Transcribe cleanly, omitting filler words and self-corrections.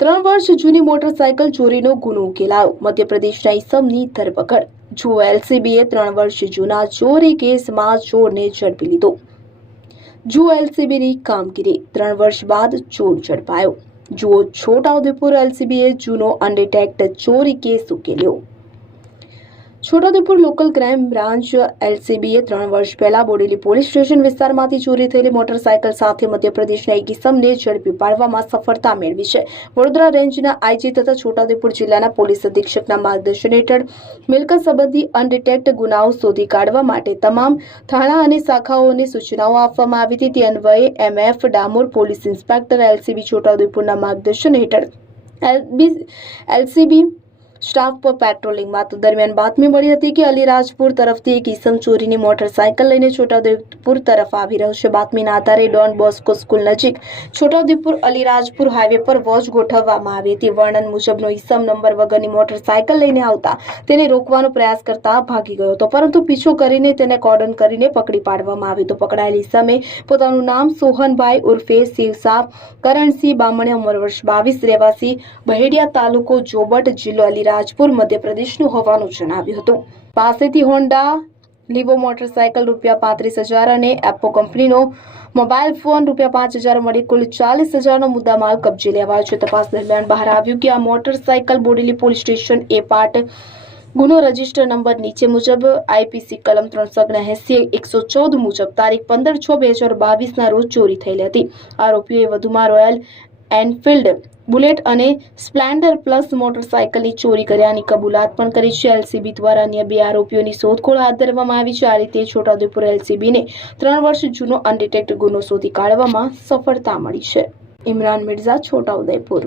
3 વર્ષ જૂની મોટરસાયકલ ચોરીનો ગુનો ઉકેલાયો. મધ્યપ્રદેશના ઈસમની ધરપકડ. જુઓ, એલસીબીએ 3 વર્ષ જૂના ચોરી કેસમાં ચોરને ઝડપી લીધો. જુઓ એલસીબીની કામગીરી. 3 વર્ષ બાદ ચોર ઝડપાયો. જુઓ, છોટાઉદેપુર એલસીબીએ જૂનો અનડિટેક્ટ ચોરી કેસ ઉકેલ્યો. છોટાઉદેપુર લોકલ ક્રાઇમ બ્રાન્ચ એલસીબીએ 3 વર્ષ પહેલા બોડેલી પોલીસ સ્ટેશન વિસ્તારમાંથી ચોરી થયેલી મોટરસાયકલ સાથે મધ્યપ્રદેશના એક ઇસમને ઝડપી પાડવામાં સફળતા મેળવી છે. વડોદરા રેન્જના આઈજી તથા છોટાઉદેપુર જિલ્લાના પોલીસ અધિક્ષકના માર્ગદર્શન હેઠળ મિલકત સંબંધી અનડિટેક્ટ ગુનાઓ શોધી કાઢવા માટે તમામ થાણા અને શાખાઓને સૂચનાઓ આપવામાં આવી હતી. તે અન્વયે MF Damor police inspector LCB છોટાઉદેપુરના માર્ગદર્શન હેઠળ એલસીબી સ્ટાફ પર પેટ્રોલિંગમાં દરમિયાન બાતમી મળી હતી કે અલીરાજપુર તરફથી એક ઈસમ ચોરીની મોટરસાયકલ લઈને છોટાઉદેપુર તરફ આવી રહ્યો છે. બાતમીના આધારે ડોન બોસ્કો સ્કૂલ નજીક છોટાઉદેપુર અલીરાજપુર હાઈવે પર વોચ ગોઠવવામાં આવી હતી. વર્ણન મુજબનો ઈસમ નંબર વગરની મોટરસાયકલ લઈને આવતા તેને રોકવાનો પ્રયાસ કરતા ભાગી ગયો હતો, પરંતુ પીછો કરીને તેને કોર્ડન કરીને પકડી પાડવામાં આવ્યો હતો. પકડાયેલ ઈસમે પોતાનું નામ સોહનભાઈ ઉર્ફે શિવસા કરણસિંહ બામણે, ઉંમર વર્ષ 22, રહેવાસી બહેડિયા, તાલુકો જોબટ, જિલ્લો રાજપુર, મધ્યપ્રદેશનું હોવાનું જણાવ્યું હતું. પાસેથી હોન્ડા લીવો મોટરસાયકલ ₹35,000 અને એપો કંપનીનો મોબાઈલ ફોન ₹5,000 મળી કુલ 40,000નો મુદ્દામાલ કબજે લેવાયો છે. તપાસ દરમિયાન બહાર આવ્યું કે આ મોટરસાયકલ બોડેલી પોલીસ સ્ટેશન એ પાર્ટ ગુનો રજિસ્ટર નંબર નીચે મુજબ આઈપીસી કલમ 379/114 મુજબ તારીખ 15/6/2022ના રોજ ચોરી થયેલી હતી. આરોપીઓએ વધુમાં રોયલ એનફિલ્ડ બુલેટ અને સ્પ્લેન્ડર પ્લસ મોટરસાયકલની ચોરી કર્યાની કબૂલાત પણ કરી છે. એલસીબી દ્વારા અન્ય 2 આરોપીઓની શોધખોળ હાથ ધરવામાં આવી છે. આ રીતે છોટાઉદેપુર એલસીબીને 3 વર્ષ જૂનો અનડિટેક્ટ ગુનો શોધી કાઢવામાં સફળતા મળી છે. ઇમરાન મિર્ઝા, છોટાઉદેપુર.